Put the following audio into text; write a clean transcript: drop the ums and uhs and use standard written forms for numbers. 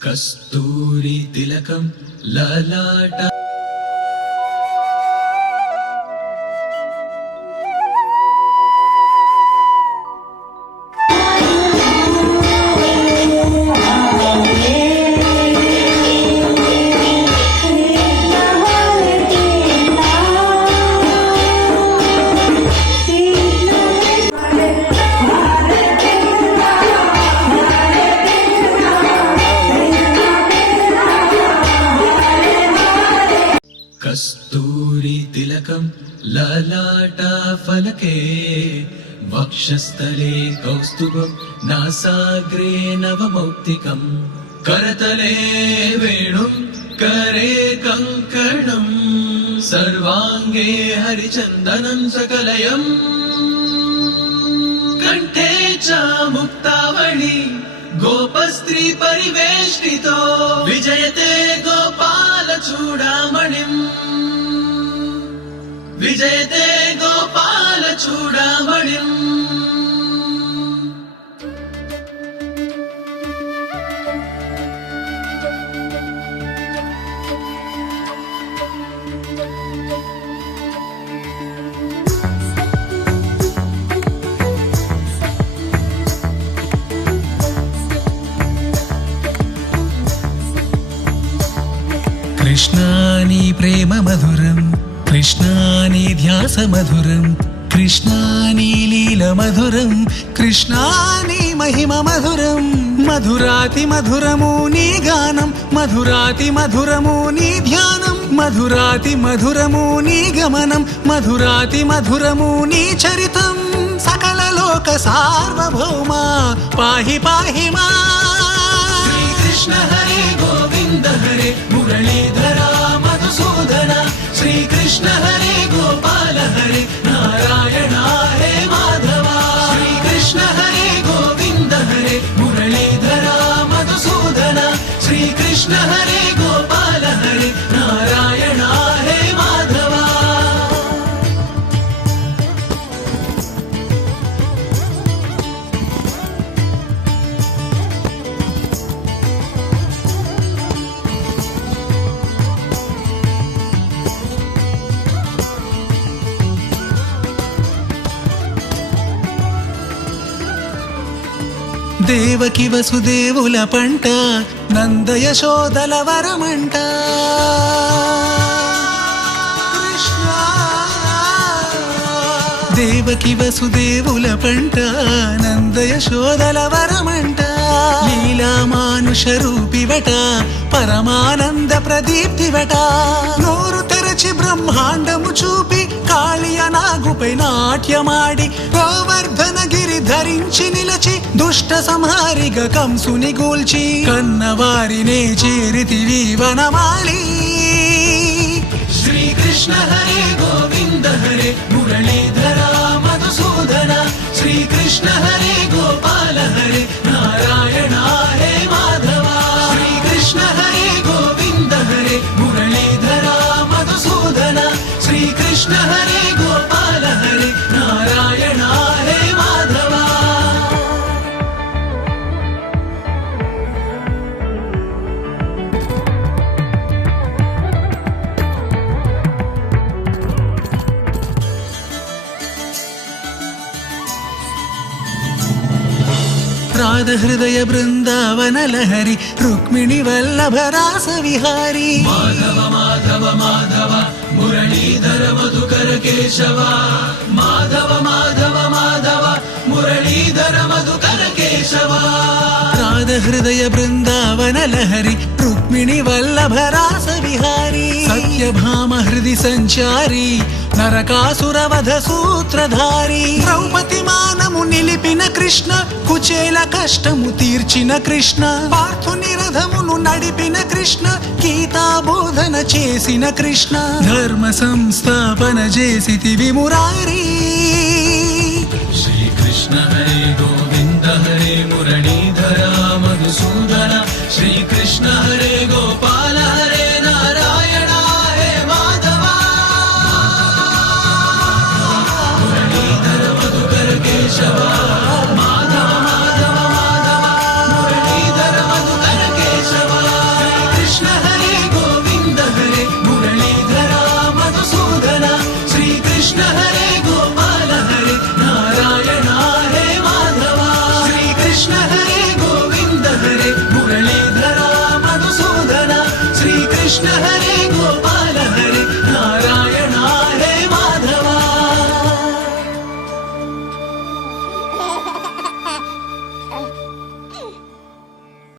కస్తూరి తిలకం లలాట కస్తూరి తిలకం లలాట ఫలకే వక్షస్థలే కౌస్తుభం నాసాగ్రే నవమౌక్తికం కరతలే వేణుం కరే కంకణం సర్వాంగే హరిచందనం సకలయం కంఠే చ ముక్తావళి గోపస్త్రీ పరివేష్టితో విజయతే గోపాల చూడామణిం విజయతే గోపాల చూడామణిం కృష్ణాని ప్రేమ మధురం కృష్ణాని ధ్యాస మధురం కృష్ణాని లీల మధురం కృష్ణాని మహిమ మధురం మధురాతి మధురము నీ గానం మధురాతి మధురము నీ ధ్యానం మధురాతి మధురము నీ గమనం మధురాతి మధురము నీ చరితం సకల లోక సార్వభౌమ పాహి పాహి మా కృష్ణ హరే గోవింద హరే మురళీధర మధుసూదన శ్రీకృష్ణ హరే గోపాల హరే నారాయణ హరే మాధవ శ్రీకృష్ణ హరే గోవింద హరే మురళీధర మధుసూదన శ్రీకృష్ణ హరే గోపాల హరే నారాయణ హరే మాధవ దేవకి వసుదేవుల పంట నంద యశోదల వరమంట కృష్ణ దేవకి వసుదేవుల పంట నంద యశోదల వరమంట లీలా మానుష రూపివట పరమానంద ప్రదీప్తివట నోరు తెరచి బ్రహ్మాండము చూపి కాళియ నాగుపై నాట్యమాడి గోవర్ధన గిరి ధరించి నిలచి దుష్ట సంహారిగా కంసుని గూల్చి కన్నవారినే చేరితివి వనమాలి శ్రీకృష్ణ హరే గోవింద హరే మురళీధర మధుసూదన శ్రీకృష్ణ హరే గోపాల హరే నారాయణ హరే మాధవ శ్రీకృష్ణ హరే గోవింద హరే మురళీధర మధుసూదన శ్రీకృష్ణ హరే గోపాల హరే నారాయణ హరే మాధవ రాధ హృదయ బృందావన లహరి రుక్మిణి వల్లభ రాస విహారీ మాధవ మాధవ మాధవ మురళీధర మధుకర కేశవ మాధవ మాధవ మాధవ మురళీధర మధుకర కేశవ రాధ హృదయ బృందావన లహరి రుక్మిణి వల్లభ రాస విహారీ సత్యభామ హృది సంచారి నరకాసురవధ సూత్రధారి ద్రౌపది మానము నిలిపిన కృష్ణ కుచేల కష్టము తీర్చిన కృష్ణ పార్థుని రథమును నడిపిన కృష్ణ గీతా బోధన చేసిన కృష్ణ ధర్మ సంస్థాపన చేసితివి మురారి శ్రీకృష్ణ హరే గోవింద హరే మురళీధర మధుసూదన శ్రీకృష్ణ హరే గోపాల హరే నారాయణ హరే మాధవ మురళీధర మధుకర కేశవ మాధవ మాధవ మాధవ మురళీధర మధుకర కేశవ मुरलीधरा मधुसूदना श्रीकृष्ण हरे